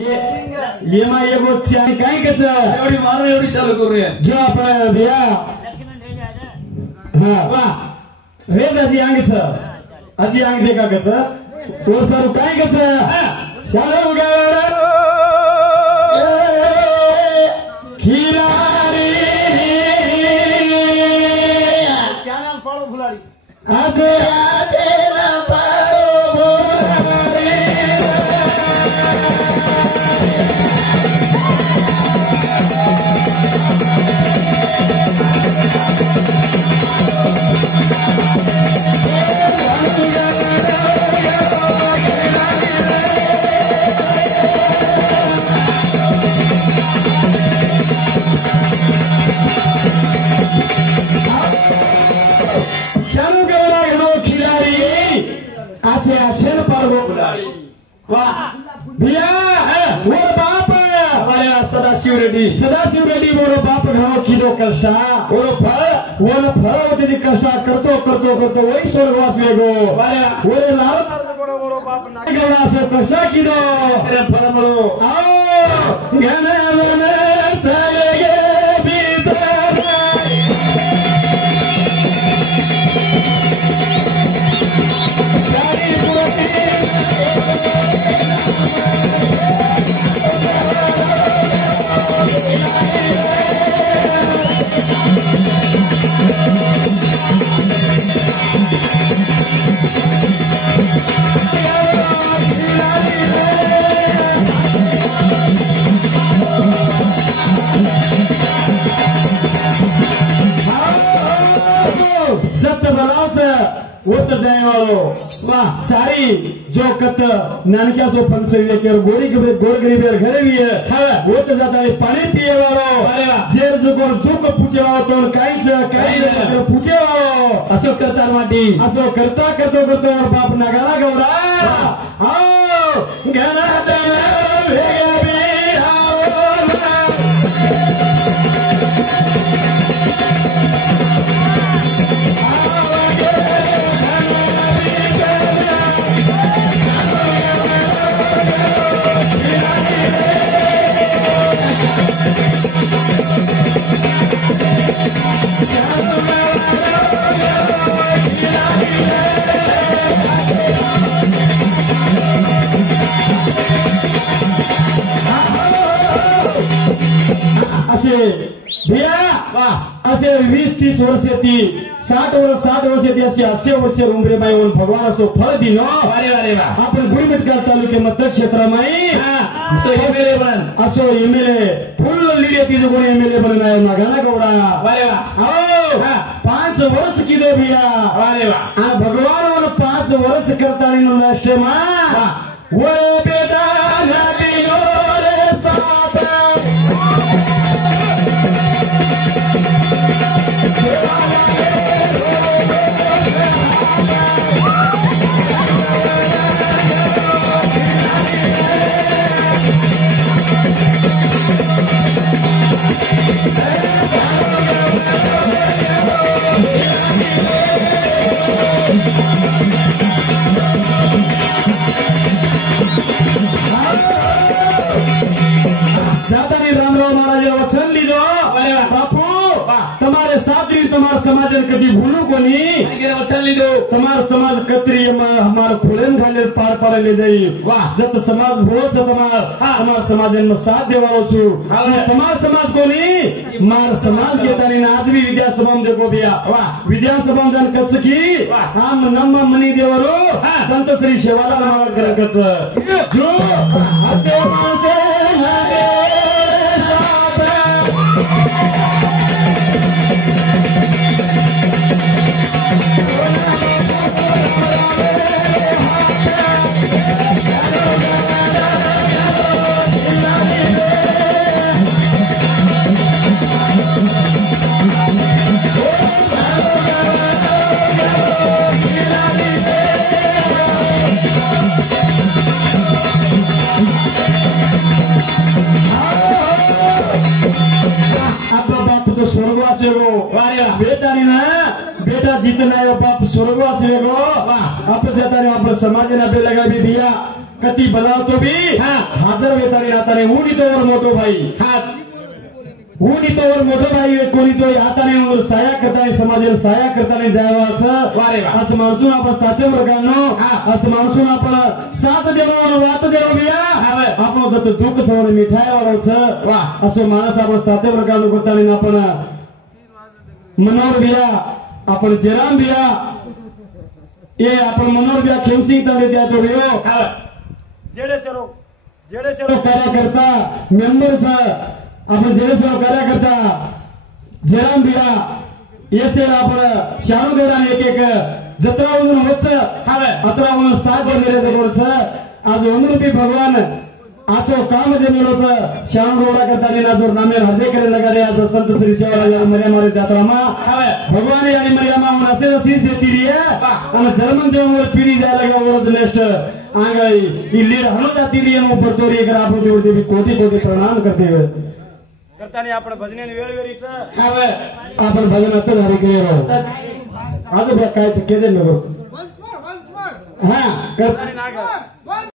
ये मा ये गोची आणि काय कच एवढी मार एवढी चालू करूया जो आपण बिया हा वा रे दाजी आंग सर आजी आंग दे का कच तो सर काय कच सारो गाडा खिलारी श्याम पाळो फुलारी आते आते ना पाळो सदाशिव रेड्डी बोलो बाप घाव किलो कष्टा बोलो फळ होते कष्टा करतो करतो करतो वही स्वर्गवास वेगो बोले लाल बोलो बाप ना गवळा असो कष्टा किलो फळ बोलो आओ घन घन चले भीतर वत जाए वालो वाह सारी जो कत नानक्या सो फंसे के गोरी के गोर गरीब घरे भी है वत जाता है पानी पिए वालो जेर जो को दुख पूछे वालो तो काई पूछे वालो असो करता माटी असो करता करतो करतो बाप नगाला गौड़ा आओ घना दना भेगा भी असे 20-30 वर्ष ती 60 वर्ष ती असे 80 वर्ष उमरे बाई ओन भगवान असो फळ दिनो अरे अरे वा आपण गुरमिटकर तालुके मत क्षेत्र माई सो एमएलए बन असो एमएलए फुल लीडे ती जो कोणी एमएलए बन आहे नगाना गौड़ा अरे वा आओ 5 वर्ष किलो बिया अरे वा आ भगवान ओन 5 वर्ष करता नी नष्टे मा वो बेटा घाटी नो रे साथ समाज कभी भूलू को नहीं वचन ली दो तमार समाज कतरी हमार खोलन घाले पार पार ले जाई वाह जत समाज भोज तमार समाज में साथ देवालो छु तमार समाज को नहीं मार समाज के तानी आज भी विद्या सभा देखो भैया वाह विद्या सभा जन कच की हम नम्म मनी देवरो संत श्री शेवालाल महाराज कर कच जो असे मासे हरे बेटा जितना है बाप स्वर्गवास है गो आप जाता है आप समाज ना बेलगा भी दिया कती बनावतो बी हाजर वेताने राहताने उडीतोवर मोठो भाई उडीतोवर मोठो भाई कोणी तो हाताने साया करताने समाजाला साया करताने जायवाचं असं माणसून आपण साते वर्गांनो असं माणसून आपण सात देणं वात देणं बिया आपण जत दुःख सवड मिठाई वाढवचं असं माणस आपण साते वर्गांनो करताने आपण मनोर बिया आपण जराम बिया ये आपण मनोर बिया खेमसिंग तंडे त्या तो बियो जेडे सेरो कार्यकर्ता मेंबर्स आपण जेडेसह कार्यकर्ता जराम बिया येसे आपण शानू गौडाने एक जत्रावरून होच अत्रावरून सात बंदिराचं गोडच आज अनुरूपी भगवान आजो काम दे मुलोच शानू गौडा करता दिना जोर नामे हृदय करे लगारे आज संत श्री सेवालाल मर्यामारे जात्रामा भगवान यानी मर्यामा म्हणून असे रसीस देती रे आणि जर्मन जेवर पिढी जायला लगा ओरज नेस्ट आंगई ही लीड हनु जाती रे ऊपर तो रे आपण देवते भी कोटी कोटी प्रणाम करते हुए करताना आपण भजनेने वेळवेळीच आपण भजन आता धारी केले आज काय केले नगर वन्स मोर हा करताना नाग